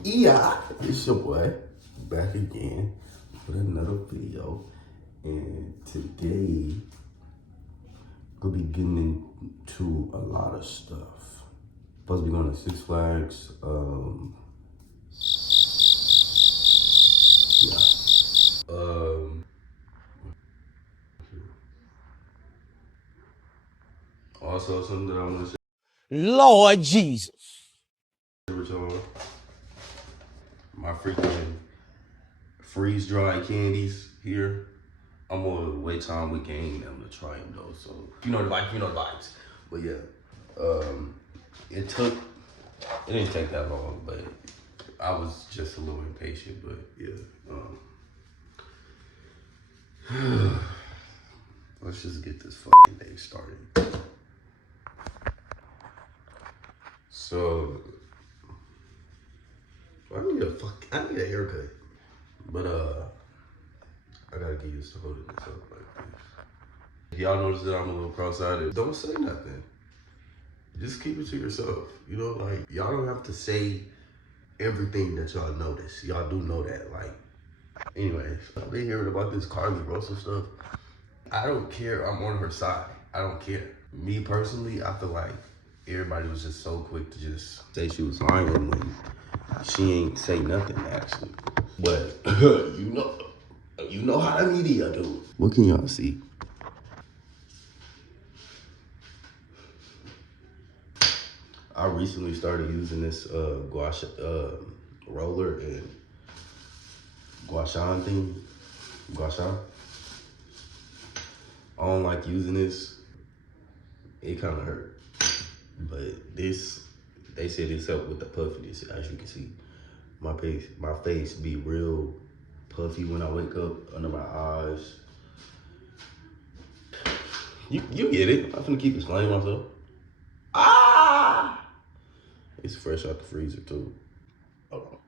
Yeah, it's your boy back again with another video, and today we'll be getting into a lot of stuff. Supposed to be going to Six Flags. Yeah. Also something that I want to say. Lord Jesus. With y'all, my freaking freeze dried candies here. I'm gonna wait till I'm with gang them to try them though. So you know the vibes. But yeah, it didn't take that long, but I was just a little impatient. But yeah, let's just get this fucking day started. So I need a haircut, but I gotta get used to holding this up like this. If y'all notice that I'm a little cross-eyed, don't say nothing. Just keep it to yourself. You know, like y'all don't have to say everything that y'all notice. Y'all do know that. Like, anyways, I've been hearing about this Carly Russell stuff. I don't care. I'm on her side. I don't care. Me personally, I feel like everybody was just so quick to just say she was lying when she ain't say nothing actually. But you know how the media do. What can y'all see? I recently started using this gouache roller and gua sha thing. Gua sha. I don't like using this. It kind of hurt. But this, they say this help with the puffiness. As you can see, my face be real puffy when I wake up under my eyes. You get it. I'm finna keep explaining myself. Ah! It's fresh out the freezer too. Hold on.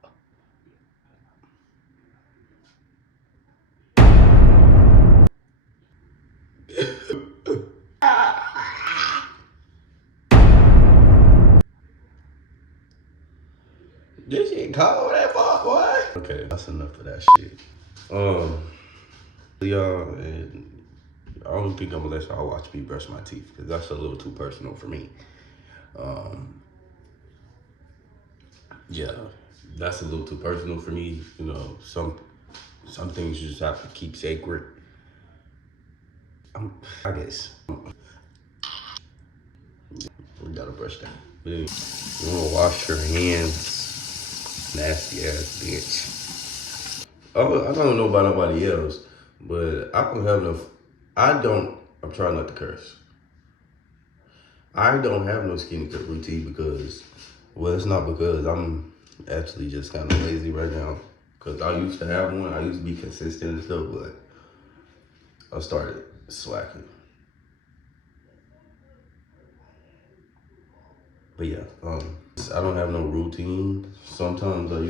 This shit cold that fuck, boy. Okay, that's enough of that shit. Y'all, and I don't think I'm gonna let y'all watch me brush my teeth because that's a little too personal for me. Yeah, that's a little too personal for me. You know, some things you just have to keep sacred. I guess we gotta brush that. But anyway, you wanna wash your hands, nasty ass bitch. I don't know about nobody else, but I don't have no. I'm trying not to curse. I don't have no skincare routine because, well, it's not because I'm actually just kind of lazy right now. Because I used to have one. I used to be consistent and stuff, but I started slacking. But yeah, I don't have no routine. Sometimes I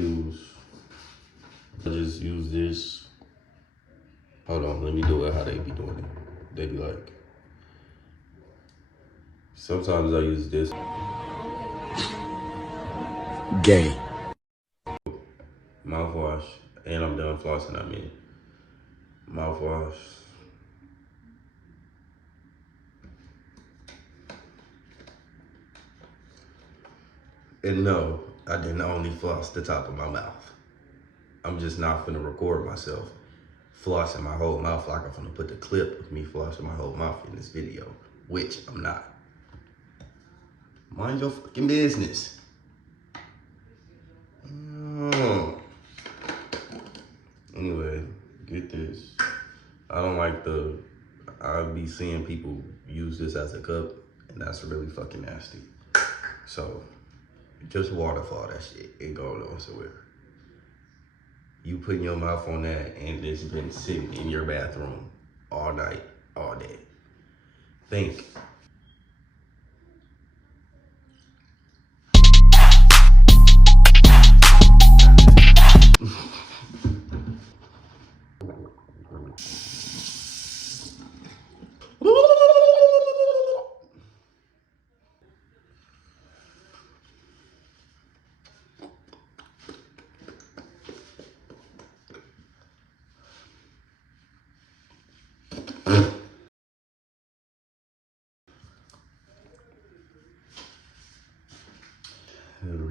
just use this. Hold on, let me do it how they be doing it. They be like, sometimes I use this. Gay. Mouthwash, and I'm done flossing, mouthwash. And no, I didn't only floss the top of my mouth. I'm just not finna record myself flossing my whole mouth like I'm finna put the clip of me flossing my whole mouth in this video, which I'm not. Mind your fucking business. Anyway, get this. I be seeing people use this as a cup, and that's really fucking nasty. So, just waterfall that shit and go on somewhere. You putting your mouth on that and it's been sitting in your bathroom all night, all day. Think.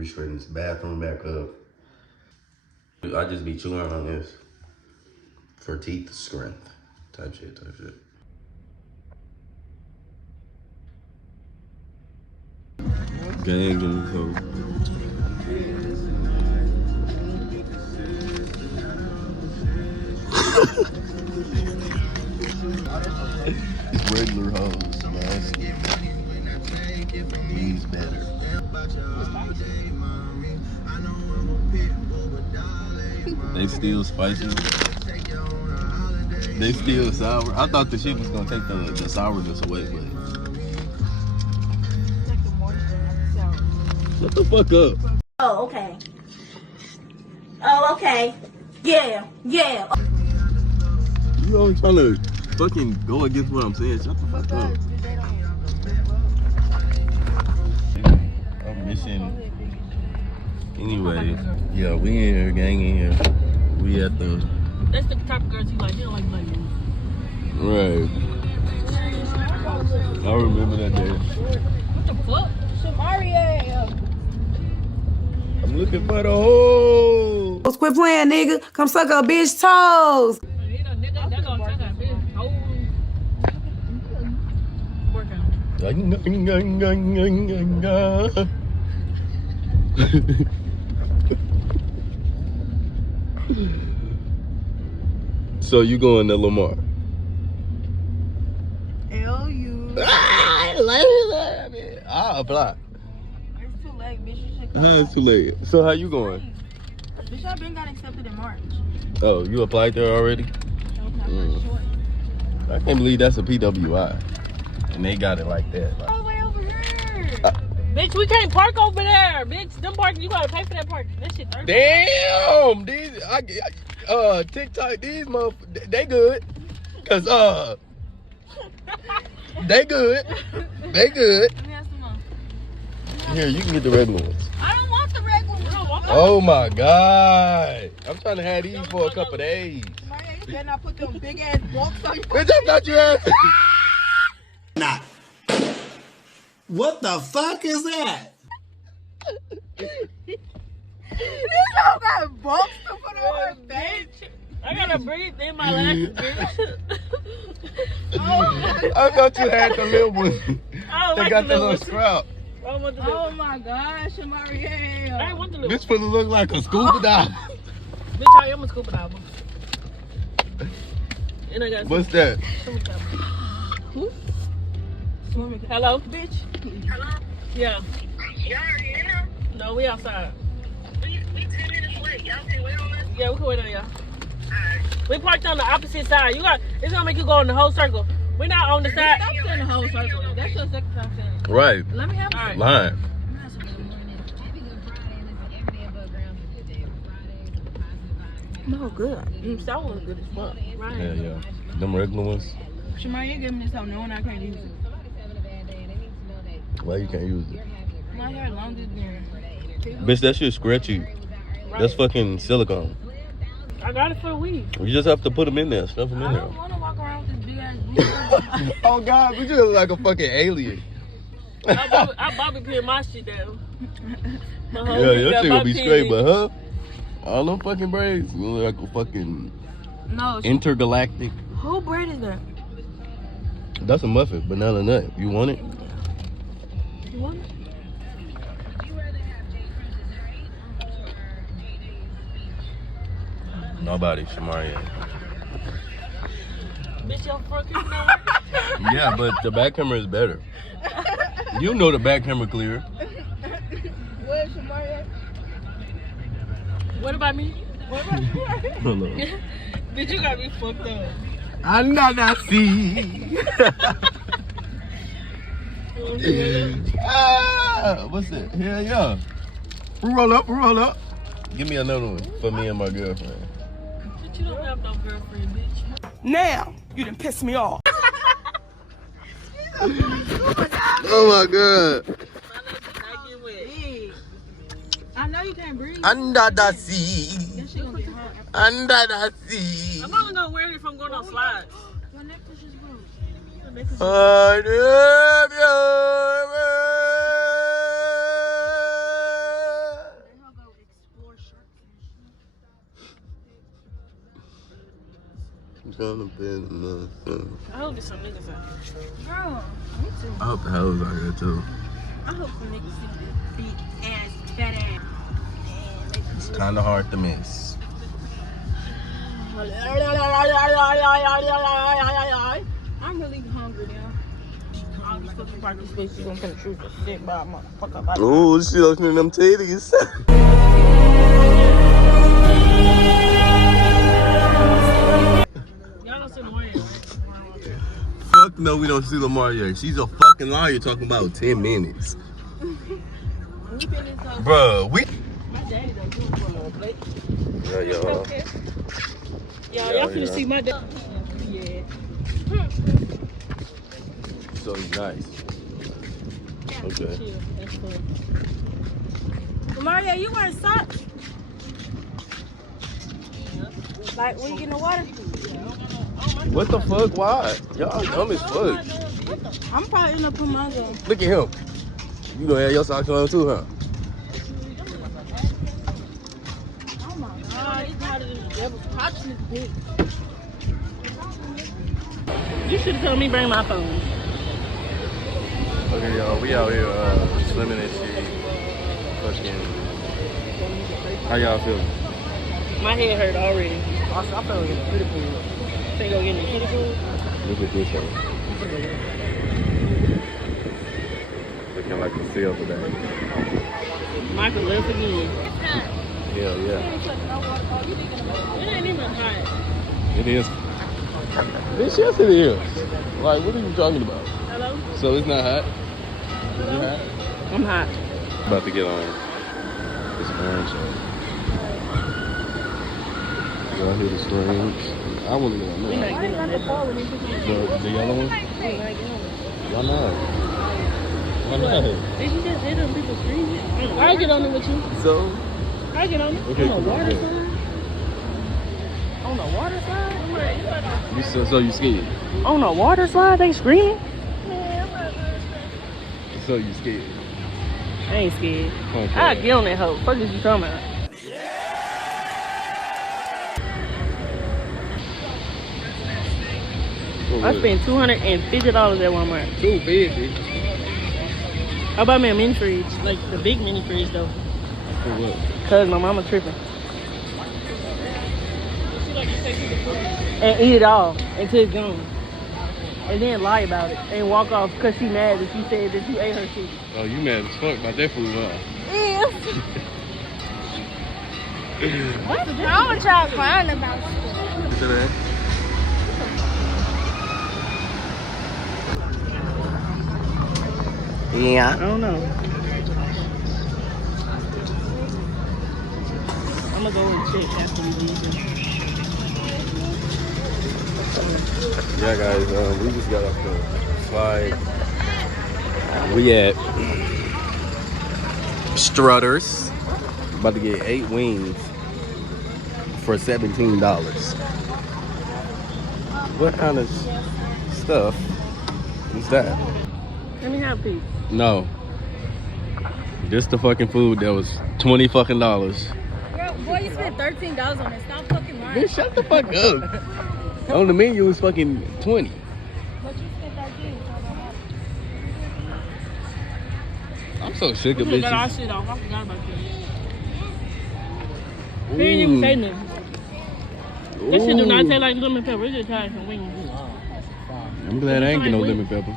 be straightening this bathroom back up. I just be chewing on this for teeth strength. Type shit. Gang in this hole. It's regular hoes, nasty. These better. They still spicy. They still sour. I thought the shit was gonna take the sourness away, but shut the fuck up. Oh, okay. Oh, okay. Yeah. You always trying to fucking go against what I'm saying. Shut the fuck up. I'm missing. Anyway, yeah, we in here, gang in here. We at the. That's the type of girls he like. He don't like black men. Right. I remember that day. What the fuck? Shamaria. I'm looking for the hole. Quit playing, nigga. Come suck a bitch toes. So you going to Lamar? L.U. I'll apply. It's too late, bitch. You should come. It's too late. So how you going? Bitch, I been got accepted in March. Oh, you applied there already? I can't believe that's a PWI. And they got it like that. All the way over here. Bitch, we can't park over there. Bitch, them parking, you gotta pay for that park. That shit $30. Damn! These, TikTok, these motherfuckers, they good. Cause, they good. They good. Let me ask them all. Here, you can get the regular ones. I don't want the regular one. Oh my God. I'm trying to have these for a couple days. Maria, you better not put them big ass blocks on your Bitch, I thought you had. Nah. What the fuck is that? This girl got bumps to put on her face. I gotta breathe in my lashes, bitch. I thought you had the little one. I don't They like got the the little little sprout. I don't want the little Oh one. my gosh, Maria. I ain't want the little Bitch finna look like a scuba dive. Bitch, I am a scuba diver. And I got What's that? Who? Hello? Bitch. Hello? Yeah. Y'all already in there? No, we outside. We 10 minutes late. Y'all can wait on us? Yeah, we can wait on y'all. Alright. We parked on the opposite side. It's gonna make you go in the whole circle. We're not on the side. Stop saying the whole circle. That's your second time saying it. Right. Let me have All right. Line. No, good. That one's good as fuck. Right. Yeah. Them regular ones. Shamaria gave me this hoe knowing I can't use it. Why you can't use it? My hair longer than. Bitch, that shit scratchy. That's fucking silicone. I got it for a week. You just have to put them in there. Stuff them in I there. don't want to walk around with this big ass booty. Oh God, you look like a fucking alien. I bobby pin my shit down. Yeah, your shit gonna be straight, but huh? All them fucking braids, you look like a fucking No. intergalactic. Who braid is that? That's a muffin, banana nut. You want it? You want it? Nobody, Shamaria. Bitch, your front camera not working? Yeah, but the back camera is better. You know the back camera clear. Where's Shamaria? What about me? Hello. Bitch, you got me fucked up. Ananasi. What's it? Hell yeah. Roll up. Give me another one for me and my girlfriend. But you don't have no girlfriend, bitch. Now, you done pissed me off. Oh my God. I know you can't breathe. Under the sea. That shit gonna get hard. Under the sea. I'm only gonna wear it if I'm going on slides. My necklace just broke. I love gonna be nothing. I hope there's some niggas out here. Girl, me too. I hope the hoes out here too. I hope some niggas see this big ass, fat ass. And It's kind of hard to miss. I'm really hungry now. All these fucking parking spaces gonna finna shoot the shit by a motherfucker. Ooh, she looking at them titties. Y'all don't see Mario, right? Fuck no, we don't see Lamaria. She's a fucking liar talking about 10 minutes. Bruh, we. My daddy don't do it for no plate. Yeah, y'all. Okay. Y'all finna see my dad. Yeah. So he's nice. Okay. Chill. That's cool. Mario, you wearing socks? Like when you get in the water? What the fuck? Why? Y'all dumb as fuck. I'm probably end up putting mine on. Look at him. You gonna have your socks on too, huh? Oh my god, it's hotter than the devil's watching this bitch. You should have told me bring my phone. Okay, y'all, we out here swimming and shit. Fucking. How y'all feeling? My head hurt already. Also, I'm finna get a pretty pool. Finna go get in the kiddie pool? Look at this one. Looking like a seal today. Michael lives again. Hell yeah. It ain't even hot. It is. Bitch, yes it is. Like, what are you talking about? Hello? So it's not hot? Is it hot? I'm hot. About to get on this orange show. Y'all hear the screams? I want to get on We that. not getting on that car with me. The yellow one? We not getting on Why not? Why it. not? Did you just hear them people screaming? I'll get on it with you. So? I'll get on it. Okay, On come the on, water yeah. side? On the water side? So you scared? On the water slide, they screaming? So you scared? I ain't scared. Okay. I'll get on that hoe. Fuck is you talking about? I spent $250 at Walmart. $250. How about me a mini fridge? Like the big mini fridge though. For what? Cause my mama tripping. And eat it all until it's gone. And then lie about it. And walk off cause she mad that she said that you ate her shit. Oh, you mad as fuck about that food, huh? I'm gonna try to find about stuff. Today? I don't know. I'm gonna go and check after we leave. Yeah, guys, we just got off the slide. We at Strutters. About to get 8 wings for $17. What kind of stuff is that? Let me have a piece. No. This the fucking food that was $20 fucking. Boy, you spent $13 on it. Stop fucking lying. Bitch, shut the fuck up. On the menu was fucking 20. But you spent 13. I'm so sick of We got our bitches. shit off. I forgot about that. He didn't even say nothing. This shit do not taste like lemon pepper. It just tastes like some wings. I'm glad I ain't get no lemon pepper.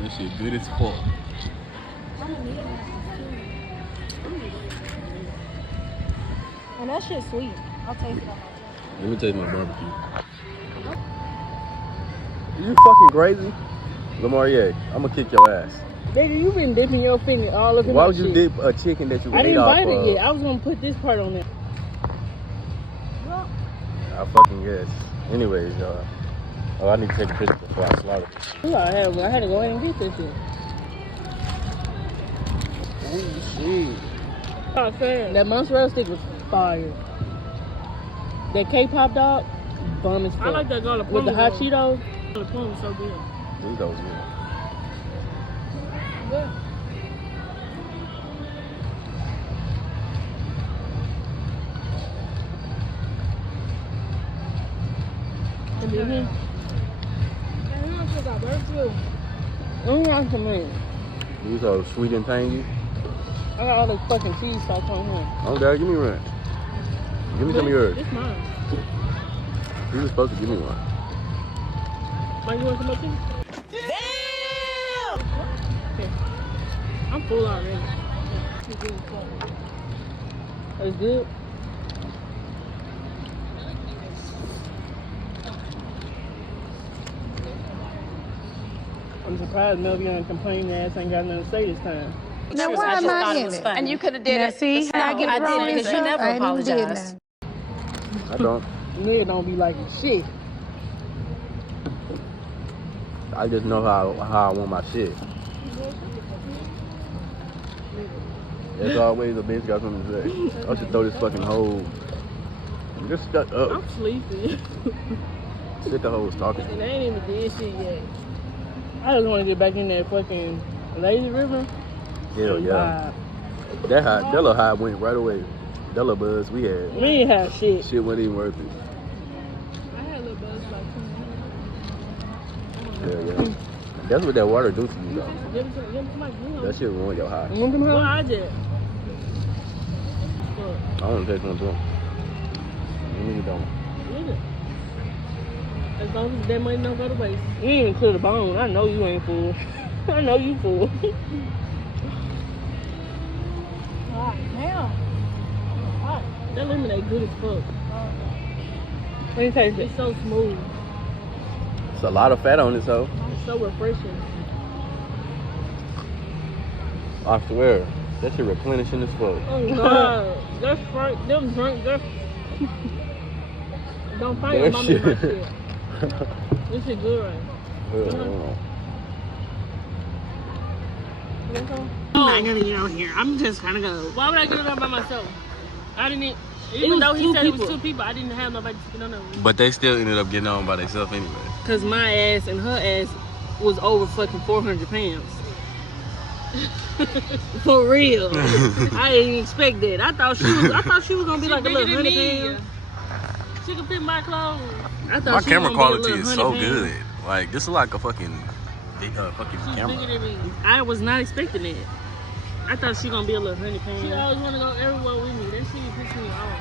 That shit good as fuck. And that shit's sweet. I'll taste it on my Let me taste my barbecue. You fucking crazy? Lamaria, I'm gonna kick your ass. Baby, you been dipping your finger all over Why my would you shit. dip a chicken that you I ate didn't off bite it of? yet. I was gonna put this part on there. I fucking guess. Anyways, y'all. Oh, I need to take a picture before I slaughter this. Ooh, I had to go ahead and get this shit. Oh, shit. Oh, fair. That mozzarella stick was fire. That K-pop dog, bomb as fuck. I like that garlic with the hot Cheetos. The plum was so good. These those good. Yeah. Mm-hmm. I'm some These are sweet and tangy. I got all the fucking cheese sauce on here. Oh, Dad, give me one. Give me some of yours. It's mine. You were supposed to give me one. Mike, you want some more cheese? Damn! Okay. I'm full already. That's good. I'm surprised Melvion complaining ass ain't got nothing to say this time. Now why am I in it? And you could have did Now it. see how I get thrown in because you never I ain't even did apologized. nothing. I don't. Nigga don't be liking shit. I just know how I want my shit. There's always a bitch got something to say. I should throw this fucking hole. Just shut up. I'm sleepy. Sit the hoes talking. And I ain't even did shit yet. I just want to get back in that fucking lazy river. Hell yeah. That little high went right away. That little buzz we had. We ain't have shit. Shit wasn't even worth it. I had a little buzz like 2 Hell yeah. That's what that water do to you though. Give it to my green. That shit ruin your high. What I did? I want to take one too. You don't. Nigga. As long as that money don't go to waste. You ain't even clear the bone. I know you ain't fool. I know you fool. Hot damn. Hot. That lemonade good as fuck. What do you taste it? It's so smooth. It's a lot of fat on it, so. It's so refreshing. I swear. That shit replenishing as fuck. Oh God. That's frank. Them drunk. That's... Don't find your mommy my shit. This shit good, right? I'm not gonna get out here. I'm just gonna go. Why would I get it out by myself? I didn't. Even though he said it was 2 people, I didn't have nobody to get on there. But they still ended up getting on by themselves anyway. Cause my ass and her ass was over fucking 400 pounds. For real. I didn't expect that. I thought she was gonna be like a little 100 pounds. She could fit my clothes. My camera quality is so good. Like this is like a fucking big fucking camera. Bigger than me. I was not expecting that. I thought she gonna be a little 100 pounds. She always wanna go everywhere with me. That shit pisses me off.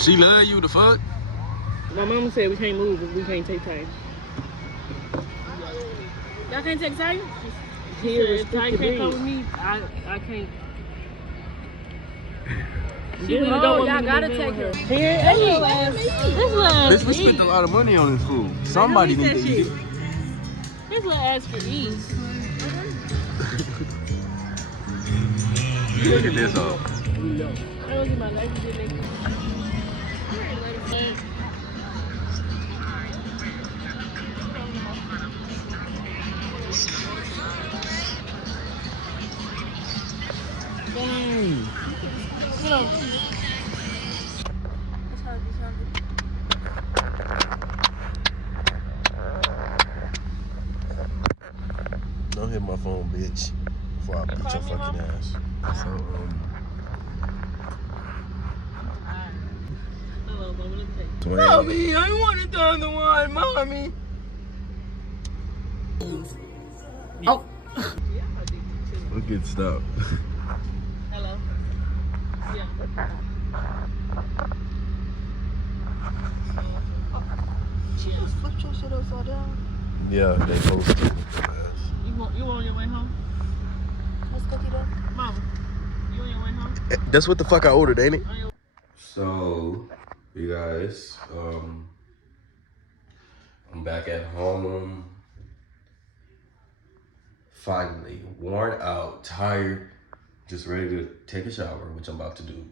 She love you, the fuck? My mama said we can't move if we can't take time. Y'all can't take time? If Ty can't come with me, I can't. She really don't want y'all me to gotta move take in her. with Here, this little ass. Bitch, we spent a lot of money on this food. Somebody need to eat it. This little ass for eat. Look at this hoe. I don't get my life to get Dang. Sit on. Don't hit my phone, bitch, before I beat your fucking ass. So, Mommy, I wanted the other one, Mommy. Oh. we'll get stopped. Hello. Yeah. Flip your shit upside down. Yeah, they posted. You on your way home? What's cookie dough? Mama, you on your way home? That's what the fuck I ordered, ain't it? So, you guys, I'm back at home. Finally, worn out, tired, just ready to take a shower, which I'm about to do.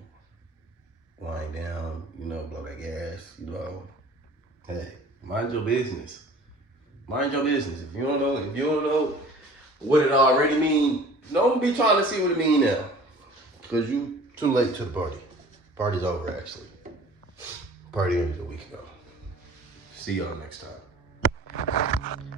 Wind down, you know, blow that gas, you know. Hey, mind your business. Mind your business. If you don't know what it already means, don't be trying to see what it means now. Cause you too late to the party. Party's over actually. Party ended a week ago. See y'all next time.